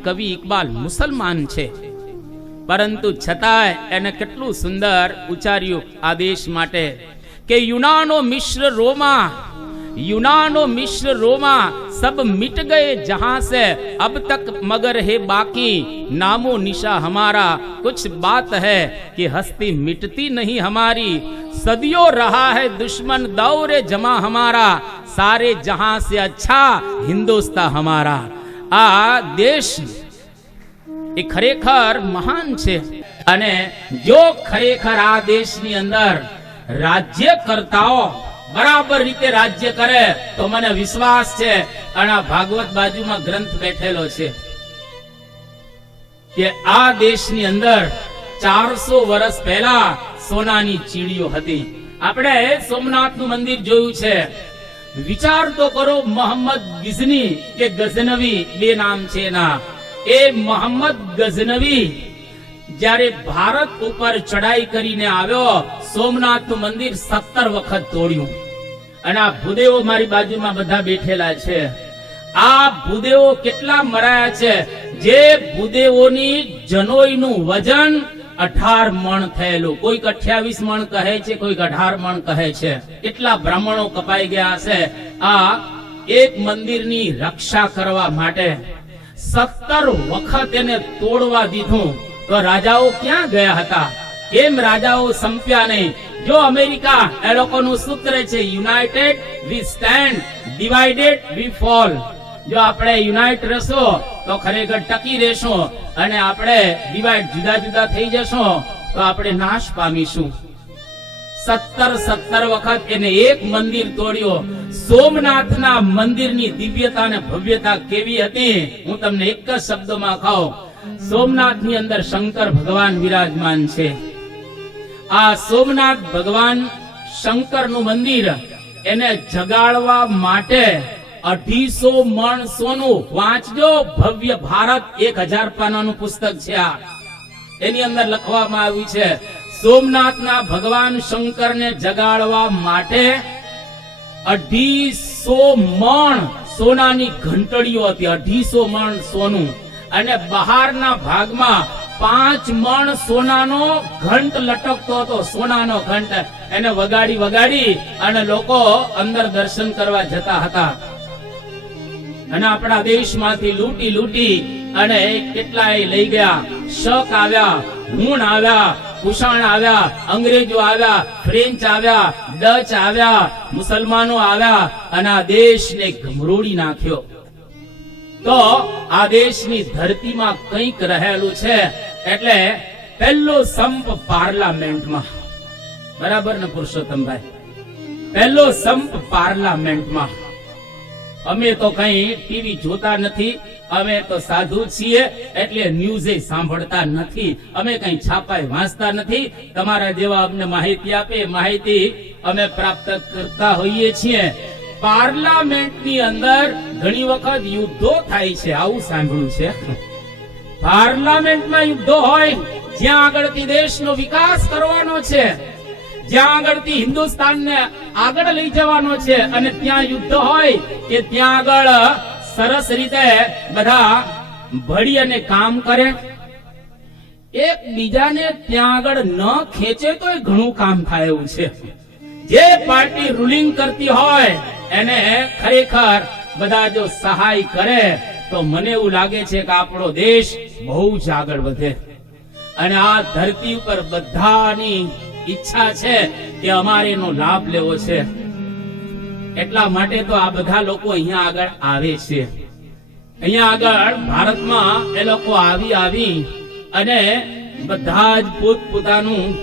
કવિ ઇકબાલ મુસલમાન છે પરંતુ છતાંય એને કેટલું સુંદર ઉચ્ચાર્યું આ દેશ માટે કે યુનાનો મિશ્ર રોમા युनानो मिश्र रोमा सब मिट गए जहां से अब तक मगर है बाकी नामो निशा हमारा कुछ बात है कि हस्ती मिटती नहीं हमारी सदियों रहा है दुश्मन दौरे जमा हमारा सारे जहां से अच्छा हिंदुस्तान हमारा આ દેશ એ ખરેખર મહાન છે. અને જો ખરેખર આ દેશની અંદર રાજ્યકર્તાઓ બરાબર રીતે રાજ્ય કરે, તો મને વિશ્વાસ છે અને ભાગવત બાજુમાં ગ્રંથ બેઠેલો છે કે આ દેશની અંદર ચારસો વર્ષ પહેલા સોનાની ચીડીઓ હતી. આપણે સોમનાથનું મંદિર જોયું છે. વિચાર તો કરો મોહમ્મદ ગિઝની કે ગઝનવી, બે નામ છે એના. એ મોહમ્મદ ગઝનવી જ્યારે ભારત ઉપર ચડાઈ કરીને આવ્યો, સોમનાથ મંદિર સત્તર વખત તોડ્યું. અને આ ભૂદેવો મારી બાજુમાં બધા બેઠેલા છે. આ ભૂદેવો કેટલા મરાયા છે? જે ભૂદેવોની જનોઈનું વજન અઢાર મણ થયેલું. કોઈક અઠ્યાવીસ મણ કહે છે, કોઈક અઢાર મણ કહે છે. કેટલા બ્રાહ્મણો કપાઈ ગયા હશે આ એક મંદિરની રક્ષા કરવા માટે સત્તર વખત એને તોડવા દીધું. તો રાજાઓ ક્યાં ગયા હતા? કેમ રાજાઓ સંપ્યા નહીં? જો અમેરિકા, એ લોકોનું સૂત્ર છે united we stand divided we fall જો આપણે યુનાઇટ રહેશો તો ખરેખર ટકી રહેશું અને આપણે ડિવાઇડ જુદા જુદા થઈ જશું, તો આપણે નાશ પામીશું. સત્તર સત્તર વખત એને એક મંદિર તોડ્યો. સોમનાથના મંદિરની દિવ્યતા અને ભવ્યતા કેવી હતી? હું તમને એક જ શબ્દમાં કહું. સોમનાથની અંદર શંકર ભગવાન વિરાજમાન છે. આ સોમનાથ ભગવાન શંકરનું મંદિર એને જગાડવા માટે અઢીસો મણ સોનું વાંચજો. ભવ્ય ભારત એક હજાર પાનાનું પુસ્તક છે આ. એની અંદર લખવામાં આવ્યું છે, સોમનાથના ભગવાન શંકરને જગાડવા માટે અઢીસો મણ સોનાની ઘંટડીઓ હતી, અઢીસો મણ સોનું. અને બહારના ભાગમાં પાંચ મણ સોનાનો ઘંટ લટકતો હતો, સોનાનો ઘંટ. એને વગાડી વગાડી અને લોકો અંદર દર્શન કરવા જતા હતા. અને આપણા દેશમાંથી લૂંટી લૂંટી અને કેટલાય લઈ ગયા. શક આવ્યા હુણ આવ્યા, કુષાણ આવ્યા, અંગ્રેજો આવ્યા, ફ્રેન્ચ આવ્યા, ડચ આવ્યા, મુસલમાનો આવ્યા અને આ દેશને ગમરોડી નાખ્યો. તો આ દેશની ધરતીમાં કંઈક રહેલું છે, એટલે પહેલો સંપ પાર્લામેન્ટમાં. બરાબર ને પુરુષોત્તમભાઈ? પહેલો સંપ પાર્લામેન્ટમાં. અમે તો કઈ ટીવી જોતા નથી. અમે તો સાધુ છીએ, એટલે ન્યૂઝે સાંભળતા નથી. અમે કઈ છાપાય વાંચતા નથી. તમારા જેવા અમને માહિતી આપે માહિતી અમે પ્રાપ્ત કરતા હોઈએ છીએ. પાર્લામેન્ટની અંદર ઘણી વખત યુદ્ધો થાય છે. આવું સાંભળ્યું છે. પાર્લામેન્ટમાં યુદ્ધો હોય, જ્યાં આગળથી દેશનો વિકાસ કરવાનો છે. જ્યાં આગળથી હિન્દુસ્તાનને આગળ લઈ જવાનો છે અને ત્યાં યુદ્ધ હોય કે ત્યાં આગળ સરસ રીતે બધા ભળી અને કામ કરે. એક બીજાને ત્યાં આગળ ન ખેંચે તો ઘણું કામ થાય એવું છે. જે પાર્ટી રૂલિંગ કરતી હોય એને ખરેખર બધા જો સહાય કરે તો મને એવું લાગે છે કે આપણો દેશ બહુ જ આગળ વધે. અને આ ધરતી ઉપર બધાની ઈચ્છા છે કે અમારે એનો લાભ લેવો છે. એટલા માટે તો આ બધા લોકો અહીંયા આગળ આવે છે. અહીંયા આગળ ભારતમાં એ લોકો આવી આવી અને બધા જ પોતપોતાનું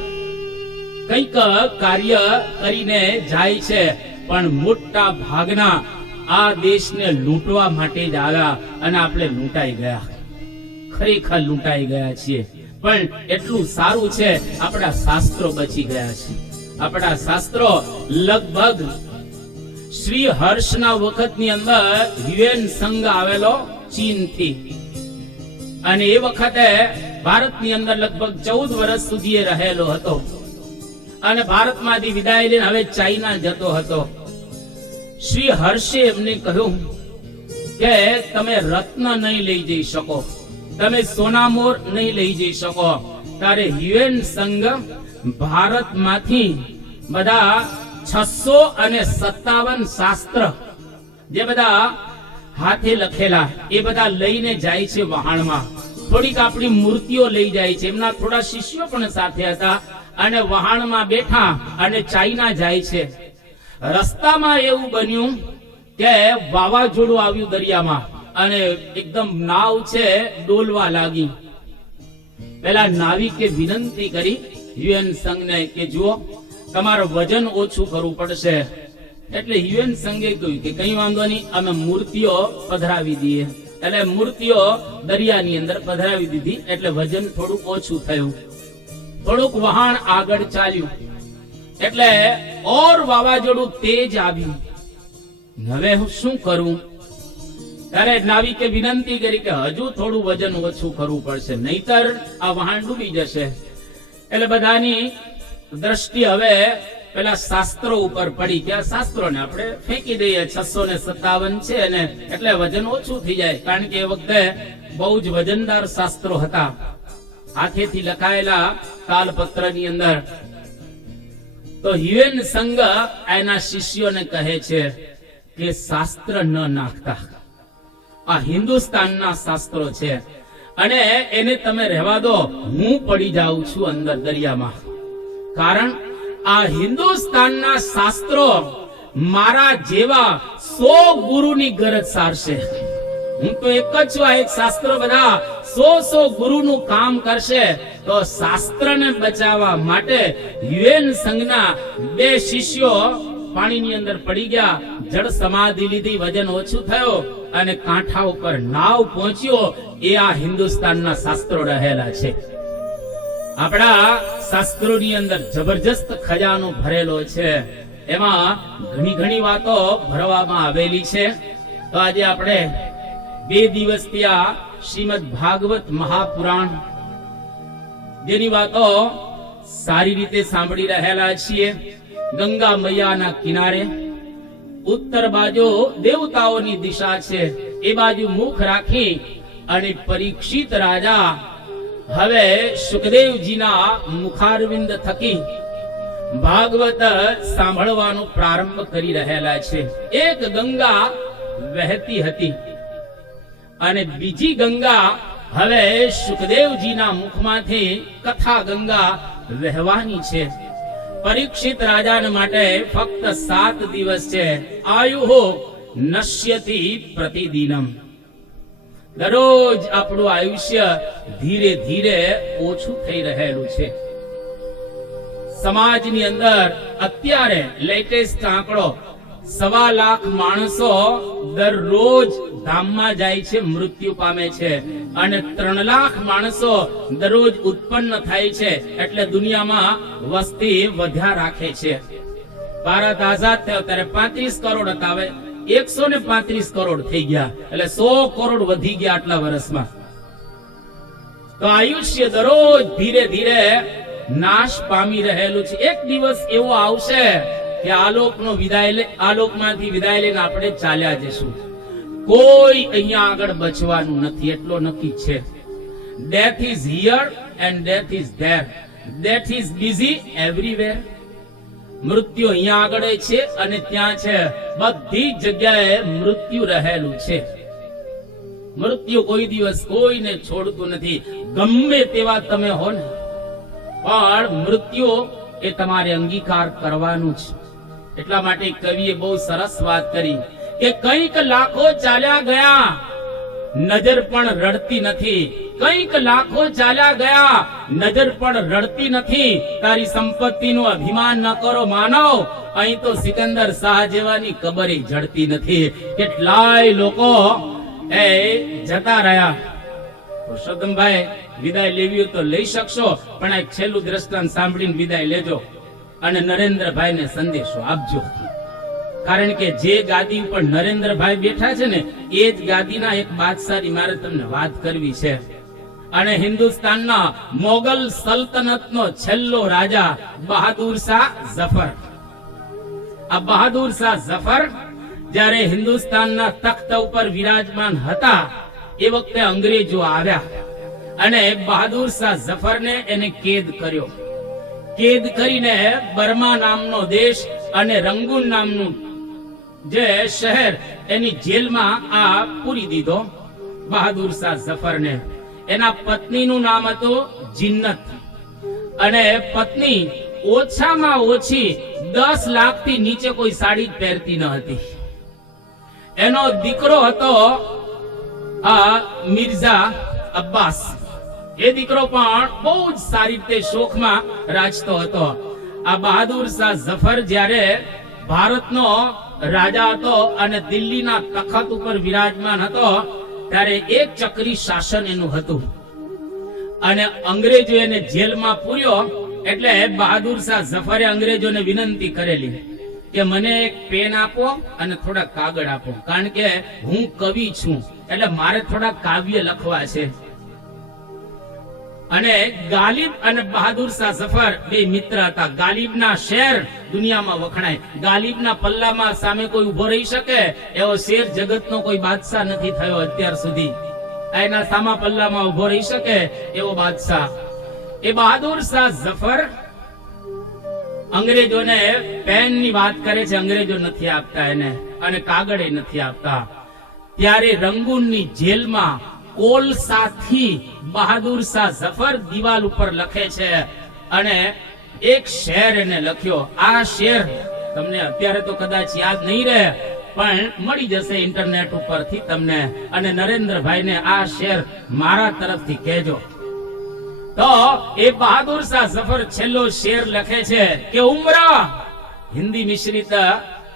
કંઈક કાર્ય કરીને જાય છે. પણ મોટા ભાગના આ દેશને લૂંટવા માટે જ આવ્યા અને આપણે લૂંટાઈ ગયા. ખરેખર લૂંટાઈ ગયા છીએ. પણ એટલું સારું છે, આપણા શાસ્ત્રો બચી ગયા છે. આપણા શાસ્ત્રો લગભગ શ્રી હર્ષના વખતની અંદર યુએન સંઘ આવેલો ચીનથી. અને એ વખતે ભારતની અંદર લગભગ ચૌદ વર્ષ સુધી એ રહેલો હતો. અને ભારતમાંથી વિદાય લઈને હવે ચાઇના જતો હતો. શ્રી હર્ષે એમને કહ્યું કે તમે રત્ન નહીં લઈ જઈ શકો. તમે સોનામોર નહીં લઈ જઈ શકો. ત્યારે યુએન સંઘ ભારતમાંથી બધા છસો અને સત્તાવન શાસ્ત્ર જે બધા હાથે લખેલા, એ બધા લઈને જાય છે વહાણમાં. થોડીક આપણી મૂર્તિઓ લઈ જાય છે. એમના થોડા શિષ્યો પણ સાથે હતા અને વહાણમાં બેઠા અને ચાઇના જાય છે. રસ્તામાં એવું બન્યું કે વાવાઝોડું આવ્યું દરિયામાં. અને એકદમ નાવ છે, ડોલવા લાગી. પેલા નાવિકે વિનંતી કરી યુએન સંઘને કે જુઓ, તમારું વજન ઓછું કરવું પડશે. એટલે યુએન સંઘે કહ્યું કે કઈ વાંધો નહીં, અમે મૂર્તિઓ પધરાવી દઈએ. એટલે મૂર્તિઓ દરિયાની અંદર પધરાવી દીધી, એટલે વજન થોડું ઓછું થયું. થોડુંક વહાણ આગળ ચાલ્યું. એટલે ઓર વાવાઝોડું તેજ આવ્યું. હવે હું શું કરું? ત્યારે નાવિકે વિનંતી કરી કે હજુ થોડું વજન ઓછું કરવું પડશે, નહીતર આ વહાણ ડૂબી જશે. એટલે બધાની દ્રષ્ટિ હવે પેલા શાસ્ત્રો ઉપર પડી. કે શાસ્ત્રોને આપણે ફેંકી દઈએ, છસો ને સત્તાવન છે અને એટલે વજન ઓછું થઈ જાય. કારણ કે એ વખતે બહુ જ વજનદાર શાસ્ત્રો હતા. હાથેથી લખાયેલા તાલપત્રની અંદર. તો હ્યુએન સંઘ એના શિષ્યોને કહે છે કે શાસ્ત્ર ન નાખતા. આ હિન્દુસ્તાનના શાસ્ત્રો છે. અને એને તમે રહેવા દો, હું પડી જાઉં છું અંદર દરિયામાં. કારણ આ હિન્દુસ્તાનના શાસ્ત્રો મારા જેવા સો ગુરુની ગરજ સારશે. હું તો એક જ છું આ એક શાસ્ત્ર બધા સો સો ગુરુનું કામ કરશે, તો શાસ્ત્રને બચાવવા માટે યુએન સંઘના બે શિષ્યો પાણીની અંદર પડી ગયા. જળ સમાધિ લીધી, વજન ઓછું થયો અને કાંઠા ઉપર નાવ પહોંચ્યો. એ આ હિન્દુસ્તાનના શાસ્ત્રો રહેલા છે. આપણા શાસ્ત્રોની અંદર જબરજસ્ત ખજાનો ભરેલો છે. એમાં ઘણી ઘણી વાતો ભરવામાં આવેલી છે. તો આજે આપણે બે દિવસ ત્યાં શ્રીમદ ભાગવત મહાપુરાણ જેની વાતો સારી રીતે સાંભળી રહેલા છીએ. ગંગા મૈયાના કિનારે. ઉત્તર બાજુ દેવતાઓની દિશા છે. એ બાજુ મુખ રાખી અને પરીક્ષિત રાજા હવે સુખદેવજીના મુખારવિંદ થકી ભાગવત સાંભળવાનો પ્રારંભ કરી રહેલા છે. એક ગંગા વહેતી હતી અને બીજી ગંગા હવે સુખદેવજીના મુખમાંથી કથા ગંગા વહેવાની છે. પરીક્ષિત રાજાને માટે ફક્ત સાત દિવસ છે. આયુહો નશ્યતી પ્રતિદિનમ. દરરોજ આપણું આયુષ્ય ધીરે ધીરે ઓછું થઈ રહેલું છે. સમાજની અંદર અત્યારે લેટેસ્ટ આંકડો સવા લાખ માણસો દરરોજ ધામમાં જાય છે, મૃત્યુ પામે છે. અને ત્રણ લાખ માણસો દરરોજ ઉત્પન્ન થાય છે, એટલે દુનિયામાં વસ્તી વધ્યા રાખે છે. ભારત આઝાદ થયો ત્યારે પાંત્રીસ કરોડ હતા, હવે એકસો ને પાંત્રીસ કરોડ થઈ ગયા, એટલે સો કરોડ વધી ગયા આટલા વર્ષમાં. તો આયુષ્ય દરરોજ ધીરે ધીરે નાશ પામી રહેલું છે. એક દિવસ એવો આવશે કે આલોકનો વિદાય લે આલોકમાંથી વિદાય લઈને આપણે ચાલ્યા જશું કોઈ અહીંયા આગળ બચવાનું નથી, એટલો નક્કી છે. Death is here and death is there death is busy everywhere મૃત્યુ અહીંયા આગળ છે અને ત્યાં છે. બધી જગ્યાએ મૃત્યુ રહેલું છે. મૃત્યુ કોઈ દિવસ કોઈને છોડતું નથી. ગમે તેવા તમે હો ને. પણ મૃત્યુ એ તમારે અંગીકાર કરવાનું છે એટલા માટે કવિએ બહુ સરસ વાત કરી કે કંઈક લાખો ચાલ્યા ગયા, નજર પણ રડતી નથી. કંઈક લાખો ચાલ્યા ગયા, નજર પણ રડતી નથી. તારી સંપત્તિનું અભિમાન ન કરો માનવ. અહીં તો સિકંદર શાહ જેવાની કબરે જડતી નથી. કેટલાય લોકો એ જતા રહ્યા. પુરુષોત્તમભાઈ, વિદાય લેવી તો લઈ શકશો, પણ એક છેલ્લું દ્રષ્ટાંત સાંભળીને વિદાય લેજો. અને નરેન્દ્રભાઈને સંદેશો આપજો. કારણ કે જે ગાદી ઉપર નરેન્દ્રભાઈ બેઠા છે ને, એ જ ગાદીના એક બાદશાહની મારે તમને વાત કરવી છે. અને હિન્દુસ્તાનના મોગલ સલ્તનતનો છેલ્લો રાજા બહાદુર શાહ ઝફર. આ બહાદુર શાહ ઝફર જ્યારે હિન્દુસ્તાનના તખ્ત ઉપર વિરાજમાન હતા, એ વખતે અંગ્રેજો આવ્યા. અને બહાદુર શાહ ઝફરને એને કેદ કર્યો. કેદ કરીને બર્મા નામનો દેશ અને રંગૂન નામનું જે શહેર એની જેલમાં આ પૂરી દીધો. બહાદુર શાહ ઝફરને. એના પત્નીનું નામ હતું જિન્નત. અને પત્ની ઓછામાં ઓછી દસ લાખથી નીચે કોઈ સાડી પહેરતી ન હતી. એનો દીકરો હતો આ મિર્ઝા અબ્બાસ. એ દીકરો પણ બહુ જ સારી રીતે શોખમાં રાજતો હતો. આ બહાદુર શાહ ઝફર જ્યારે ભારતનો રાજા હતો અને દિલ્હીના તખત ઉપર વિરાજમાન હતો, ત્યારે એક ચક્રી શાસન એનું હતું. અને અંગ્રેજો એને જેલમાં પૂર્યો એટલે બહાદુર શાહ ઝફરે અંગ્રેજોને વિનંતી કરેલી કે મને એક પેન આપો અને થોડા કાગળ આપો. કારણ કે હું કવિ છું, એટલે મારે થોડા કાવ્ય લખવા છે. અને ગાલિબ અને બહાદુર શાહ ઝફર બે મિત્ર હતા. ગાલિબના શેર દુનિયામાં વખણાય. ગાલિબના પલ્લામાં સામે કોઈ ઊભો રહી શકે એવો શેર જગતનો કોઈ બાદશાહ નથી થયો અત્યાર સુધી. એના સામા પલ્લામાં ઊભો રહી શકે એવો બાદશાહ. એ બહાદુર શાહ ઝફર અંગ્રેજોને પેનની વાત કરે છે. અંગ્રેજો નથી આપતા એને અને કાગળે નથી આપતા. ત્યારે રંગૂનની જેલમાં કોલસાથી બહાદુર શાહ ઝફર દિવાલ ઉપર લખે છે અને એક શેર એને લખ્યો, આ શેર તમને અત્યારે તો કદાચ યાદ નહીં રહે, પણ મળી જશે ઇન્ટરનેટ ઉપરથી તમને. અને નરેન્દ્રભાઈને આ શેર મારા તરફથી કહેજો. તો એ બહાદુર શાહ ઝફર છેલ્લો શેર લખે છે કે, ઉમરા! હિન્દી મિશ્રિત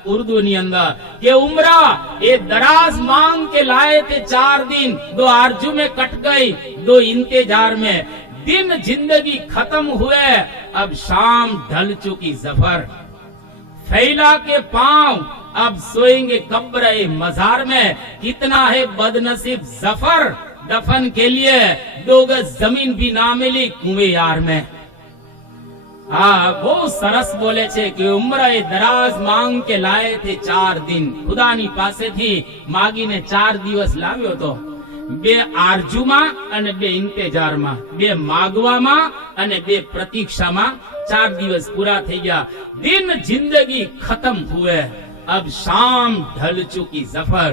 ઉર્દू ની અંદર કે उम्रा ये दराज मांग के लाए थे चार दिन दो आरजू में कट गई दो इंतजार में दिन जिंदगी खत्म हुए अब शाम ढल चुकी जफर फैला के पांव अब सोएंगे कब्र ए मजार में कितना है बदनसीब जफर दफन के लिए दो गज जमीन भी ना मिली कुएं यार में હા, બહુ સરસ બોલે છે કે ઉમ્ર એ દરાજ માંગ કે લાયે તે ચાર દિન. ખુદાની પાસેથી માગીને ચાર દિવસ લાવ્યો તો. બે આરજુમાં અને બે ઇંતેજારમાં. બે માગવામાં અને બે પ્રતીક્ષામાં ચાર દિવસ પૂરા થઈ ગયા. દિન જિંદગી ખતમ હુએ. અબ શામ ઢલ ચુકી ઝફર.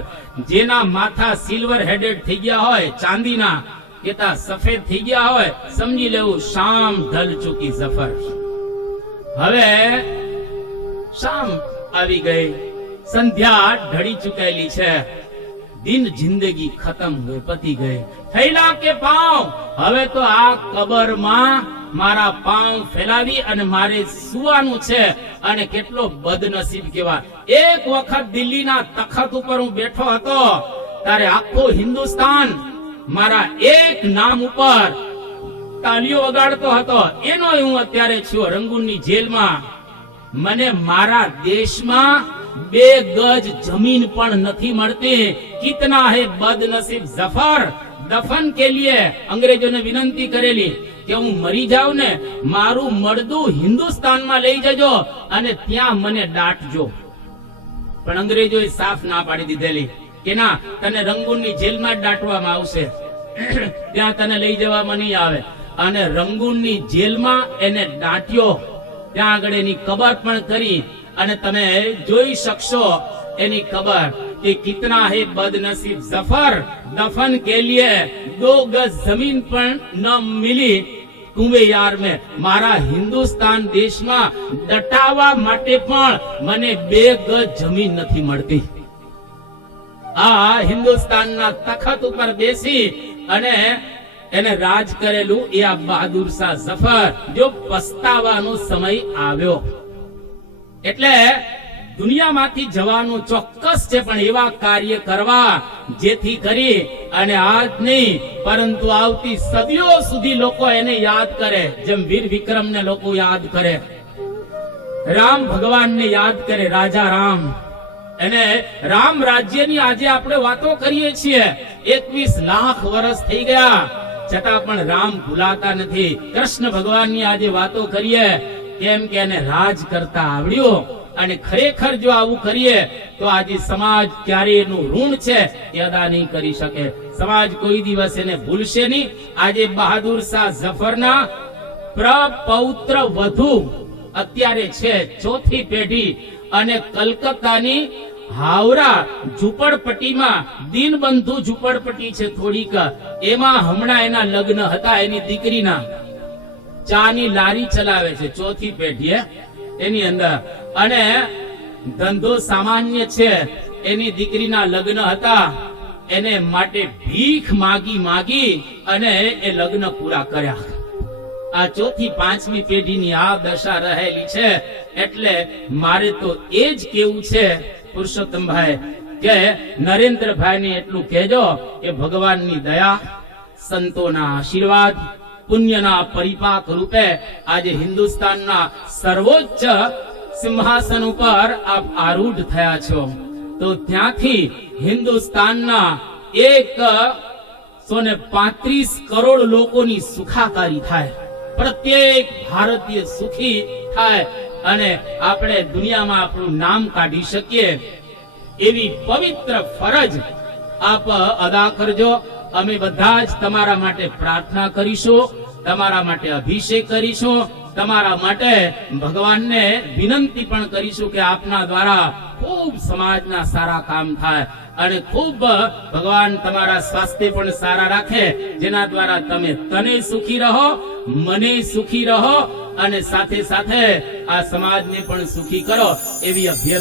જેના માથા સિલ્વર હેડેડ થઈ ગયા હોય, ચાંદીના. કેતા સફેદ થઈ ગયા હોય, સમજી લેવું, શામ ઢલ ચુકી ઝફર. હવે શામ આવી ગઈ. સંધ્યા ઢળી ચૂકેલી છે. દિન જિંદગી ખતમ હોય, પતી ગઈ. થયેલા કે પાવ? હવે તો આ કબરમાં મારા પાવ ફેલાવી અને મારે સુવાનું છે અને કેટલો બદનસીબ કેવા એક વખત દિલ્હીના તખત ઉપર હું બેઠો હતો, ત્યારે આખું હિન્દુસ્તાન મારા એક નામ ઉપર તાલીઓ વગાડતો હતો. એનો હું અત્યારે છું રંગૂનની જેલમાં. મને મારા દેશમાં બે ગજ જમીન પણ નથી મળતી. કિતના હે બદનસીબ ઝફર? દફન કે લીએ અંગ્રેજોને વિનંતી કરેલી કે હું મરી જાઉં ને મારું મળદું હિન્દુસ્તાનમાં લઈ જજો અને ત્યાં મને દાટજો પણ અંગ્રેજોએ સાફ ના પાડી દીધેલી કે ના, તને રંગૂનની જેલમાં જ દાટવામાં આવશે. ત્યાં તને લઈ જવામાં નહીં આવે. અને રંગૂનની જેલમાં એને દાટ્યો ત્યાં આગળ એની કબર પણ કરી અને તમે જોઈ શકશો એની કબર કે કિતના હે બદનસીબ ઝફર. દફન કે લીએ દો ગજ જમીન પણ ન મિલી. કુંવે યાર મેં મારા હિન્દુસ્તાન દેશમાં દટાવા માટે પણ મને બે ગજ જમીન નથી મળતી. આ હિન્દુસ્તાનના તખત ઉપર બેસી અને એને રાજ કરેલું એ આ બહાદુર શાહ ઝફર, જો પસ્તાવાનો સમય આવ્યો. એટલે દુનિયામાંથી જવાનું ચોક્કસ છે, પણ એવા કાર્ય કરવા જેથી કરી અને આજ નહીં, પરંતુ આવતી સદીઓ સુધી લોકો એને યાદ કરે, જેમ વીર વિક્રમને લોકો યાદ કરે. રામ ભગવાનને યાદ કરે, રાજા રામ. અને રામ રાજ્યની આજે આપણે વાતો કરીએ છીએ. એકવીસ લાખ વર્ષ થઈ ગયા. છતાં પણ રામ ભૂલાતા નથી. કૃષ્ણ ભગવાનની આજે વાતો કરીએ, કેમ કે એને રાજ કરતા આવડ્યો. અને ખરેખર જો આવું કરીએ, તો આજે સમાજ ક્યારે એનું ઋણ છે એ અદા નહીં કરી શકે. સમાજ કોઈ દિવસ એને ભૂલશે નહીં. આજે બહાદુર શાહ ઝફરના પ્રપૌત્ર વધુ અત્યારે છે ચોથી પેઢી અને કલકત્તાની હાવરા ઝુંપડપટ્ટીમાં, દીનબંધુ ઝુંપડપટ્ટી છે થોડીક. એમાં હમણાં એના લગ્ન હતા, એની દીકરીના. ચાની લારી ચલાવે છે, ચોથી પેઢીએ, એની અંદર. અને ધંધો સામાન્ય છે, એની દીકરીના લગ્ન હતા. એને માટે ભીખ માગી માગી અને એ લગ્ન પૂરા કર્યા. આ ચોથી પાંચમી પેઢીની આ દશા રહેલી છે. એટલે મારે તો એ જ કેવું છે, પુરુષોત્તમભાઈ, કે નરેન્દ્રભાઈને એટલું કહેજો કે ભગવાનની દયા, સંતોના આશીર્વાદ, પુણ્યના પરિપાક રૂપે આજે હિન્દુસ્તાનના સર્વોચ્ચ સિંહાસન ઉપર આપ આરૂઢ થયા છો. તો ત્યાંથી હિન્દુસ્તાનના એક સો ને પાંત્રીસ કરોડ લોકોની સુખાકારી થાય. પ્રત્યેક ભારતીય સુખી થાય અને આપણે દુનિયામાં આપણું નામ કાઢી શકીએ. એવી પવિત્ર ફરજ આપ અદા કરજો. અમે બધા જ તમારા માટે પ્રાર્થના કરીશું, તમારા માટે અભિષેક કરીશું, તમારા માટે ભગવાનને વિનંતી પણ કરીશું કે આપના દ્વારા ખૂબ સમાજના સારા કામ થાય. અને ખૂબ ભગવાન તમારા સ્વાસ્થ્ય પણ સારા રાખે, જેના દ્વારા તમે તને સુખી રહો, મને સુખી રહો, અને સાથે સાથે આ સમાજને પણ સુખી કરો એવી અભ્યર્થના